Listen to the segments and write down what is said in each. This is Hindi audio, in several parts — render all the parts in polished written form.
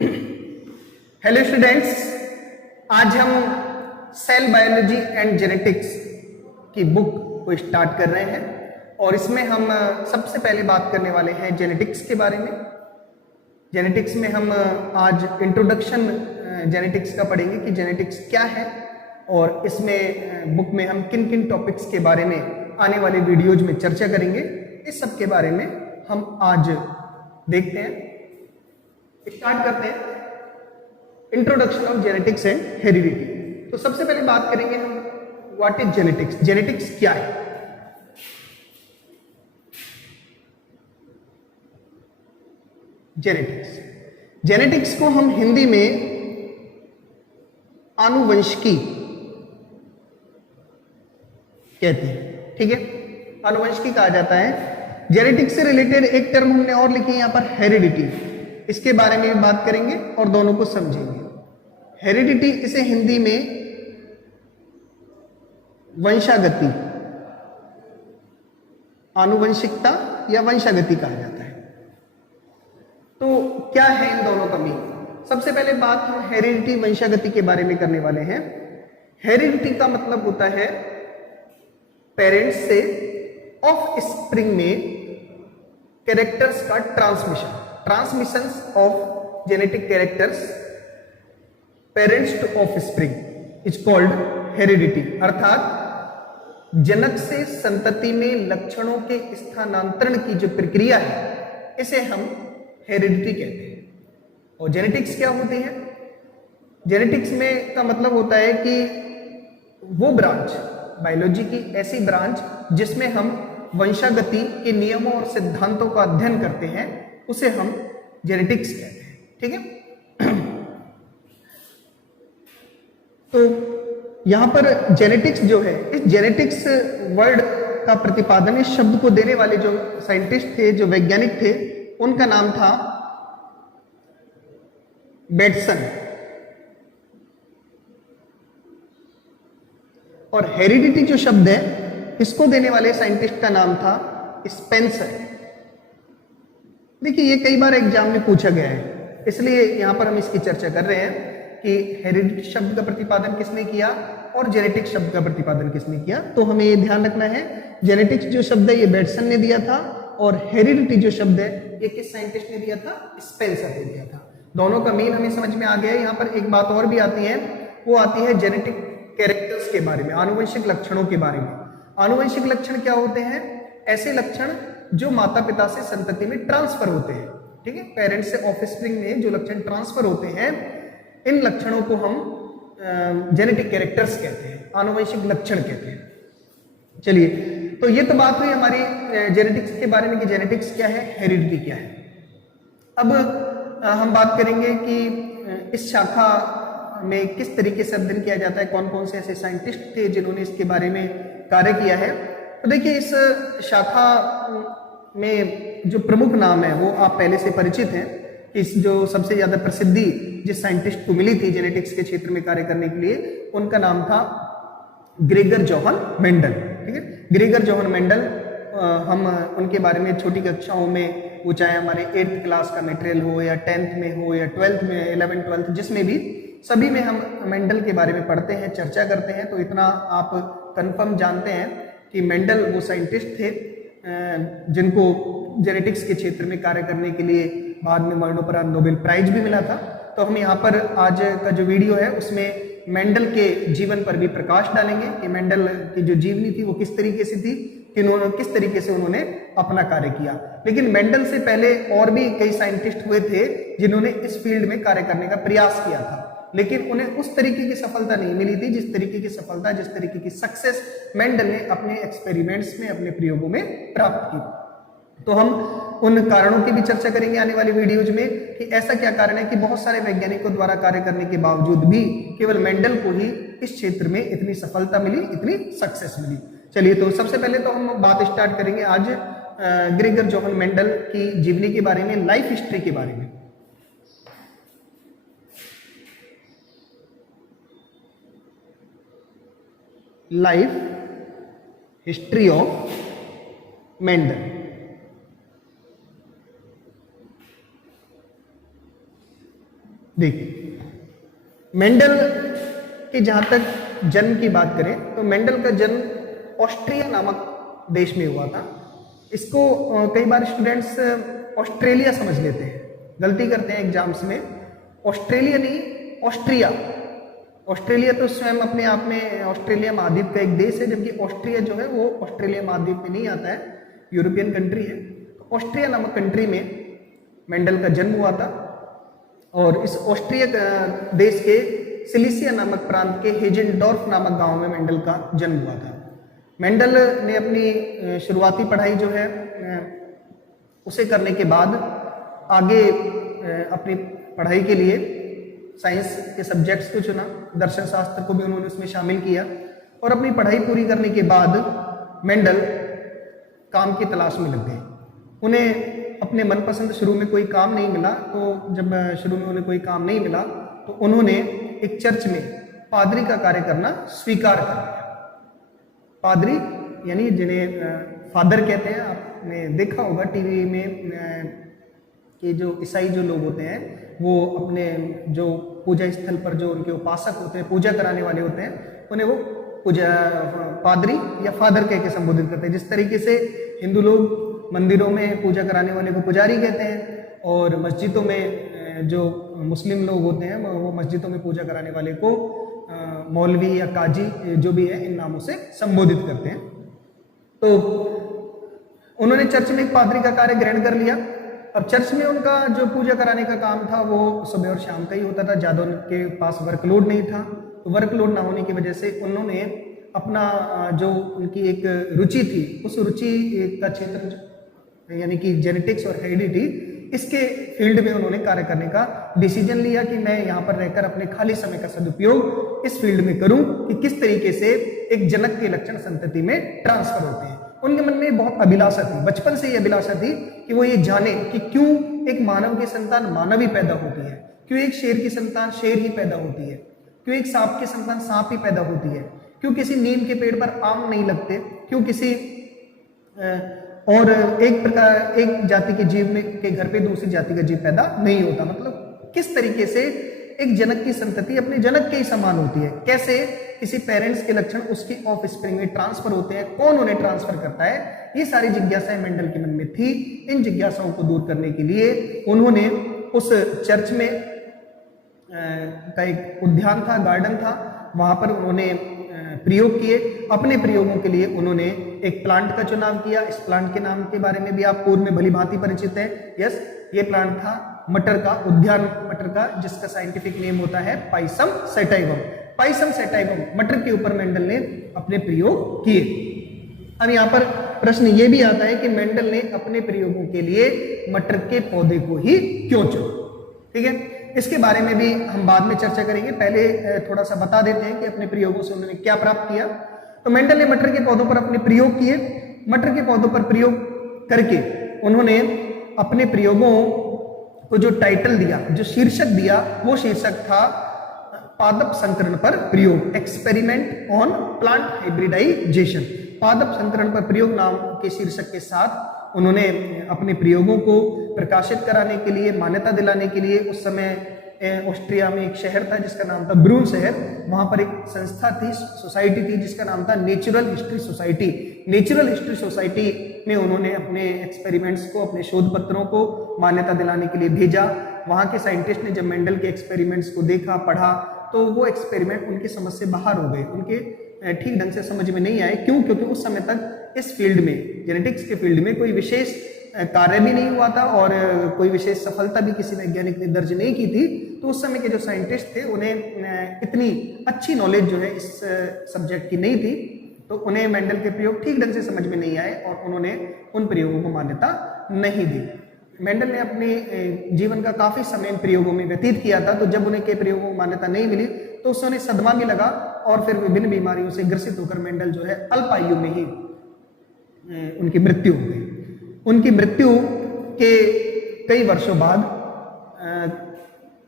हेलो स्टूडेंट्स, आज हम सेल बायोलॉजी एंड जेनेटिक्स की बुक को स्टार्ट कर रहे हैं और इसमें हम सबसे पहले बात करने वाले हैं जेनेटिक्स के बारे में। जेनेटिक्स में हम आज इंट्रोडक्शन जेनेटिक्स का पढ़ेंगे कि जेनेटिक्स क्या है और इसमें बुक में हम किन किन टॉपिक्स के बारे में आने वाले वीडियोज में चर्चा करेंगे। इस सब के बारे में हम आज देखते हैं। स्टार्ट करते हैं introduction of genetics and heredity. तो सबसे पहले बात करेंगे हम व्हाट इज जेनेटिक्स। जेनेटिक्स क्या है? जेनेटिक्स को हम हिंदी में आनुवंशिकी कहते हैं, ठीक है, आनुवंशिकी कहा जाता है। जेनेटिक्स से रिलेटेड एक टर्म हमने और लिखी है यहां पर, हेरिडिटी। इसके बारे में भी बात करेंगे और दोनों को समझेंगे। हेरिडिटी, इसे हिंदी में वंशागति, आनुवंशिकता या वंशागति कहा जाता है। तो क्या है इन दोनों का मीनिंग? सबसे पहले बात हम हेरिडिटी वंशागति के बारे में करने वाले हैं। हेरिडिटी का मतलब होता है पेरेंट्स से ऑफ स्प्रिंग में कैरेक्टर्स का transmission of genetic characters parents two of spring is called heredity. अर्थात जनक से संतति में लक्षणों के स्थानांतरण की जो प्रक्रिया है, इसे हम हेरिडिटी कहते हैं। और जेनेटिक्स क्या होती है? जेनेटिक्स में का मतलब होता है कि वो ब्रांच, बायोलॉजी की ऐसी ब्रांच जिसमें हम वंशागति के नियमों और सिद्धांतों का अध्ययन करते हैं, उसे हम जेनेटिक्स कहते हैं, ठीक है। तो यहां पर जेनेटिक्स जो है, इस जेनेटिक्स वर्ड का प्रतिपादन, इस शब्द को देने वाले जो साइंटिस्ट थे, जो वैज्ञानिक थे, उनका नाम था बेटसन। और हेरिडिटी जो शब्द है, इसको देने वाले साइंटिस्ट का नाम था स्पेंसर। देखिए, ये कई बार एग्जाम में पूछा गया है, इसलिए यहां पर हम इसकी चर्चा कर रहे हैं कि हेरिडिटी शब्द का प्रतिपादन किसने किया और जेनेटिक्स शब्द का प्रतिपादन किसने किया। तो हमें ये ध्यान रखना है, जेनेटिक्स जो शब्द है ये बेटसन ने दिया था और हेरिडिटी जो शब्द है ये किस साइंटिस्ट ने दिया था? स्पेंसर ने दिया था। दोनों का मीन हमें समझ में आ गया है। यहाँ पर एक बात और भी आती है, वो आती है जेनेटिक कैरेक्टर्स के बारे में, आनुवंशिक लक्षणों के बारे में। आनुवंशिक लक्षण क्या होते हैं? ऐसे लक्षण जो माता पिता से संतति में ट्रांसफर होते हैं, ठीक है, पेरेंट्स से ऑफस्प्रिंग में जो लक्षण ट्रांसफर होते हैं, इन लक्षणों को हम जेनेटिक कैरेक्टर्स कहते हैं, आनुवंशिक लक्षण कहते हैं। चलिए, तो ये तो बात हुई हमारी जेनेटिक्स के बारे में कि जेनेटिक्स क्या है, हेरिडिटी क्या है। अब हम बात करेंगे कि इस शाखा में किस तरीके से अध्ययन किया जाता है, कौन कौन से ऐसे साइंटिस्ट थे जिन्होंने इसके बारे में कार्य किया है। तो देखिए, इस शाखा में जो प्रमुख नाम है वो आप पहले से परिचित हैं। इस जो सबसे ज्यादा प्रसिद्धि जिस साइंटिस्ट को मिली थी जेनेटिक्स के क्षेत्र में कार्य करने के लिए, उनका नाम था ग्रेगर जोहान मेंडल, ठीक है। ग्रेगर जोहान मेंडल, हम उनके बारे में छोटी कक्षाओं में, वो चाहे हमारे 8th क्लास का मटेरियल हो या 10th में हो या 12th में, 11th 12th, जिसमें भी, सभी में हम मेंडल के बारे में पढ़ते हैं, चर्चा करते हैं। तो इतना आप कंफर्म जानते हैं कि मेंडल वो साइंटिस्ट थे जिनको जेनेटिक्स के क्षेत्र में कार्य करने के लिए बाद में मरणोपरांत नोबेल प्राइज भी मिला था। तो हम यहाँ पर आज का जो वीडियो है उसमें मेंडल के जीवन पर भी प्रकाश डालेंगे कि मेंडल की जो जीवनी थी वो किस तरीके से थी, किस तरीके से उन्होंने अपना कार्य किया। लेकिन मेंडल से पहले और भी कई साइंटिस्ट हुए थे जिन्होंने इस फील्ड में कार्य करने का प्रयास किया था, लेकिन उन्हें उस तरीके की सफलता नहीं मिली थी जिस तरीके की सफलता, जिस तरीके की सक्सेस मेंडल ने अपने एक्सपेरिमेंट्स में, अपने प्रयोगों में प्राप्त की। तो हम उन कारणों की भी चर्चा करेंगे आने वाले वीडियोज में कि ऐसा क्या कारण है कि बहुत सारे वैज्ञानिकों द्वारा कार्य करने के बावजूद भी केवल मेंडल को ही इस क्षेत्र में इतनी सफलता मिली, इतनी सक्सेस मिली। चलिए, तो सबसे पहले तो हम बात स्टार्ट करेंगे आज ग्रेगर जोहान मेंडल की जीवनी के बारे में, लाइफ हिस्ट्री के बारे में। Life history of Mendel. देखिए, मेंडल की जहां तक जन्म की बात करें तो मेंडल का जन्म ऑस्ट्रिया नामक देश में हुआ था। इसको कई बार स्टूडेंट्स ऑस्ट्रेलिया समझ लेते हैं, गलती करते हैं एग्जाम्स में। ऑस्ट्रेलिया नहीं, ऑस्ट्रिया। ऑस्ट्रेलिया तो स्वयं अपने आप में ऑस्ट्रेलिया महाद्वीप का एक देश है, जबकि ऑस्ट्रिया जो है वो ऑस्ट्रेलिया महाद्वीप में नहीं आता है, यूरोपियन कंट्री है। ऑस्ट्रिया नामक कंट्री में मेंडल का जन्म हुआ था और इस ऑस्ट्रिया देश के सिलिसिया नामक प्रांत के हेजेनडॉर्फ नामक गांव में मेंडल का जन्म हुआ था। मेंडल ने अपनी शुरुआती पढ़ाई जो है उसे करने के बाद आगे अपनी पढ़ाई के लिए साइंस के सब्जेक्ट्स को चुना, दर्शन शास्त्र को भी उन्होंने उसमें शामिल किया और अपनी पढ़ाई पूरी करने के बाद मेंडल काम की तलाश में लग गए। उन्हें अपने मनपसंद शुरू में कोई काम नहीं मिला, तो जब शुरू में उन्हें कोई काम नहीं मिला तो उन्होंने एक चर्च में पादरी का कार्य करना स्वीकार कर लिया। पादरी यानी जिन्हें फादर कहते हैं, आपने देखा होगा टीवी में कि जो ईसाई जो लोग होते हैं वो अपने जो पूजा स्थल पर जो उनके उपासक होते हैं, पूजा कराने वाले होते हैं, उन्हें वो पूजा पादरी या फादर कह के संबोधित करते हैं। जिस तरीके से हिंदू लोग मंदिरों में पूजा कराने वाले को पुजारी कहते हैं और मस्जिदों में जो मुस्लिम लोग होते हैं वो मस्जिदों में पूजा कराने वाले को मौलवी या काजी जो भी है इन नामों से संबोधित करते हैं। तो उन्होंने चर्च में एक पादरी का कार्य ग्रहण कर लिया। अब चर्च में उनका जो पूजा कराने का काम था वो सुबह और शाम का ही होता था, ज़्यादा उनके पास वर्कलोड नहीं था। तो वर्कलोड ना होने की वजह से उन्होंने अपना जो उनकी एक रुचि थी उस रुचि का क्षेत्र यानी कि जेनेटिक्स और हेरिडिटी, इसके फील्ड में उन्होंने कार्य करने का डिसीजन लिया कि मैं यहाँ पर रहकर अपने खाली समय का सदुपयोग इस फील्ड में करूं कि किस तरीके से एक जनक के लक्षण संतति में ट्रांसफर होते हैं। उनके मन में बहुत अभिलाषा थी, बचपन से ही अभिलाषा थी कि वो ये जाने कि क्यों एक मानव की संतान मानव ही पैदा होती है, क्यों एक शेर की संतान शेर ही पैदा होती है, क्यों एक सांप की संतान सांप ही पैदा होती है, क्यों किसी नीम के पेड़ पर आम नहीं लगते, क्यों किसी और एक जाति के जीव में के घर पे दूसरी जाति का जीव पैदा नहीं होता। मतलब किस तरीके से एक जनक की संतति अपने जनक के ही समान होती है, कैसे किसी पेरेंट्स के लक्षण उसकी ऑफ स्प्रिंग में ट्रांसफर होते हैं, कौन उन्हें ट्रांसफर करता है, ये सारी जिज्ञासाएं मेंडल के मन में थी। इन जिज्ञासाओं को दूर करने के लिए उन्होंने उस चर्च में का एक उद्यान था, गार्डन था, वहां पर उन्होंने प्रयोग किए। अपने प्रयोगों के लिए उन्होंने एक प्लांट का चुनाव किया। इस प्लांट के नाम के बारे में भी आप पूर्व में भली भांति परिचित हैं। यस, ये प्लांट था मटर का, उद्यान मटर का, जिसका साइंटिफिक नेम होता है पाइसम सैटाइवम। पाइसम सैटाइवम मटर के ऊपर मेंडल ने अपने प्रयोग किए। अब यहाँ पर प्रश्न ये भी आता है कि मेंडल ने अपने प्रयोगों के लिए मटर के पौधे को ही क्यों चुना। ठीक है, इसके बारे में भी हम बाद में चर्चा करेंगे। पहले थोड़ा सा बता देते हैं कि अपने प्रयोगों से उन्होंने क्या प्राप्त किया। तो मेंडल ने मटर के पौधों पर अपने प्रयोग किए। मटर के पौधों पर प्रयोग करके उन्होंने अपने प्रयोगों को जो टाइटल दिया, जो शीर्षक दिया, वो शीर्षक था पादप संकरण पर प्रयोग, एक्सपेरिमेंट ऑन प्लांट हाइब्रिडाइजेशन। पादप संकरण पर प्रयोग नाम के शीर्षक के साथ उन्होंने अपने प्रयोगों को प्रकाशित कराने के लिए, मान्यता दिलाने के लिए, उस समय ऑस्ट्रिया में एक शहर था जिसका नाम था ब्रून शहर, वहां पर एक संस्था थी, सोसाइटी थी जिसका नाम था natural history society. Natural history society में उन्होंने अपने एक्सपेरिमेंट्स को, अपने शोध पत्रों को मान्यता दिलाने के लिए भेजा। वहां के साइंटिस्ट ने जब मेंडल के एक्सपेरिमेंट्स को देखा, पढ़ा, तो वो एक्सपेरिमेंट उनकी समझ से बाहर हो गए, उनके ठीक ढंग से समझ में नहीं आए। क्यों? क्योंकि उस समय तक इस फील्ड में, जेनेटिक्स के फील्ड में कोई विशेष कार्य भी नहीं हुआ था और कोई विशेष सफलता भी किसी वैज्ञानिक ने दर्ज नहीं की थी। तो उस समय के जो साइंटिस्ट थे उन्हें इतनी अच्छी नॉलेज जो है इस सब्जेक्ट की नहीं थी, तो उन्हें मेंडल के प्रयोग ठीक ढंग से समझ में नहीं आए और उन्होंने उन प्रयोगों को मान्यता नहीं दी। मेंडल ने अपने जीवन का काफी समय इन प्रयोगों में व्यतीत किया था, तो जब उन्हें के प्रयोगों को मान्यता नहीं मिली तो उससे उन्हें सदमा भी लगा और फिर विभिन्न बीमारियों से ग्रसित होकर मेंडल जो है अल्प आयु में ही उनकी मृत्यु हो गई। उनकी मृत्यु के कई वर्षों बाद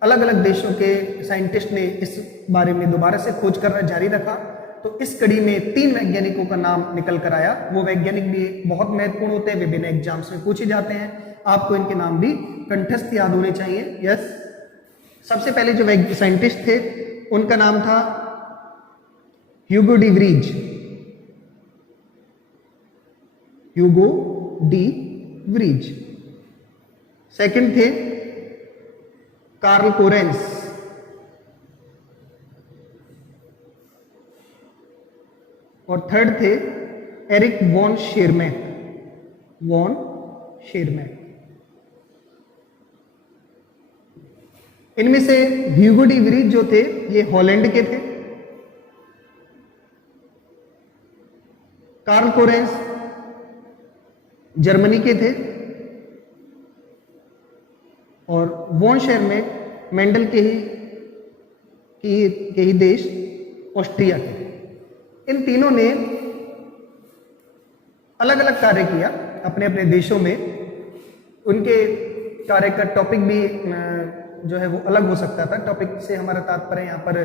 अलग अलग देशों के साइंटिस्ट ने इस बारे में दोबारा से खोज करना जारी रखा। तो इस कड़ी में 3 वैज्ञानिकों का नाम निकल कर आया। वो वैज्ञानिक भी बहुत महत्वपूर्ण होते हैं, विभिन्न एग्जाम्स में पूछे जाते हैं, आपको इनके नाम भी कंठस्थ याद होने चाहिए। यस, सबसे पहले जो साइंटिस्ट थे उनका नाम था Hugo de Vries. Hugo de Vries. Second थे कार्ल कोरेंस। और थर्ड थे एरिक वॉन शेरमैक। वॉन शेरमैक। इनमें से ह्यूगो डी व्रीज जो थे ये हॉलैंड के थे। कार्ल कोरेंस जर्मनी के थे। और वॉन शेरमैक मेंडल के ही देश ऑस्ट्रिया के। इन तीनों ने अलग अलग कार्य किया अपने अपने देशों में। उनके कार्य का टॉपिक भी जो है वो अलग हो सकता था। टॉपिक से हमारा तात्पर्य यहाँ पर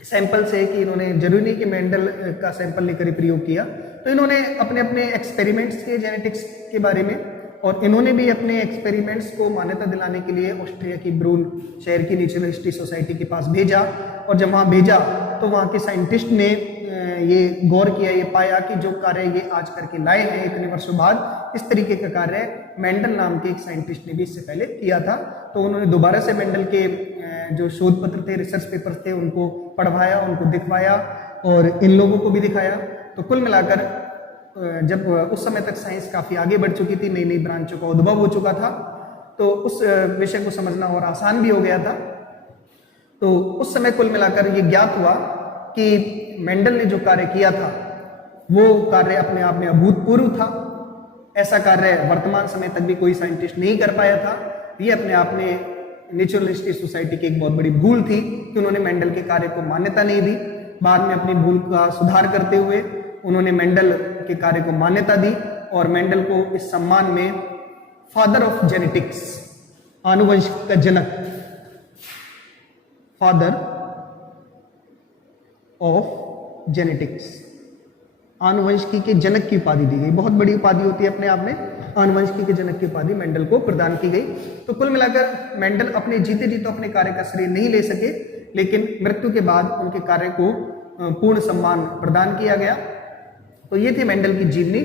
सैंपल से कि इन्होंने जरूरी नहीं कि मेंडल का सैंपल लेकर ही प्रयोग किया। तो इन्होंने अपने अपने एक्सपेरिमेंट्स किए जेनेटिक्स के बारे में, और इन्होंने भी अपने एक्सपेरिमेंट्स को मान्यता दिलाने के लिए ऑस्ट्रिया की ब्रून शहर की नेचुरल हिस्ट्री सोसाइटी के पास भेजा। और जब वहाँ भेजा तो वहाँ के साइंटिस्ट ने ये गौर किया, ये पाया कि जो कार्य ये आज करके लाए हैं इतने वर्षों बाद, इस तरीके का कार्य मेंडल नाम के एक साइंटिस्ट ने भी इससे पहले किया था। तो उन्होंने दोबारा से मेंडल के जो शोध पत्र थे, रिसर्च पेपर्स थे, उनको पढ़वाया, उनको दिखवाया और इन लोगों को भी दिखाया। तो कुल मिलाकर जब उस समय तक साइंस काफी आगे बढ़ चुकी थी, नई नई ब्रांचों का उद्भव हो चुका था, तो उस विषय को समझना और आसान भी हो गया था। तो उस समय कुल मिलाकर ये ज्ञात हुआ कि मेंडल ने जो कार्य किया था वो कार्य अपने आप में अभूतपूर्व था। ऐसा कार्य वर्तमान समय तक भी कोई साइंटिस्ट नहीं कर पाया था। ये अपने आप में नेचुरल हिस्ट्री सोसाइटी की एक बहुत बड़ी भूल थी कि उन्होंने मेंडल के कार्य को मान्यता नहीं दी। बाद में अपनी भूल का सुधार करते हुए उन्होंने मेंडल के कार्य को मान्यता दी और मेंडल को इस सम्मान में फादर ऑफ जेनेटिक्स, आनुवंशिक का जनक, फादर ऑफ जेनेटिक्स, आनुवंशिकी के जनक की उपाधि दी गई। बहुत बड़ी उपाधि होती है अपने आप में। आनुवंशिकी के जनक की उपाधि मेंडल को प्रदान की गई। तो कुल मिलाकर मेंडल अपने जीते जी तो अपने कार्य का श्रेय नहीं ले सके, लेकिन मृत्यु के बाद उनके कार्य को पूर्ण सम्मान प्रदान किया गया। तो ये थे मेंडल की जीवनी।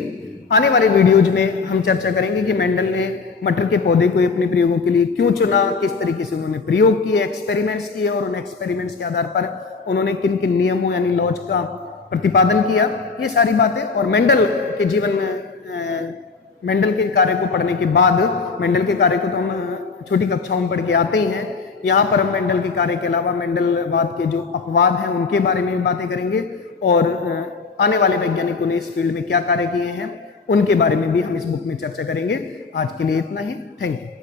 आने वाले वीडियोज में हम चर्चा करेंगे कि मेंडल ने मटर के पौधे को अपने प्रयोगों के लिए क्यों चुना, किस तरीके से उन्होंने प्रयोग किए, एक्सपेरिमेंट्स किए और उन एक्सपेरिमेंट्स के आधार पर उन्होंने किन किन नियमों यानी लॉज का प्रतिपादन किया, ये सारी बातें। और मेंडल के जीवन में मेंडल के कार्य को पढ़ने के बाद, मेंडल के कार्य को तो हम छोटी कक्षाओं में पढ़ के आते ही हैं, यहाँ पर हम मेंडल के कार्य के अलावा मेंडलवाद के जो अपवाद हैं उनके बारे में भी बातें करेंगे और आने वाले वैज्ञानिकों ने इस फील्ड में क्या कार्य किए हैं उनके बारे में भी हम इस बुक में चर्चा करेंगे। आज के लिए इतना ही। Thank you.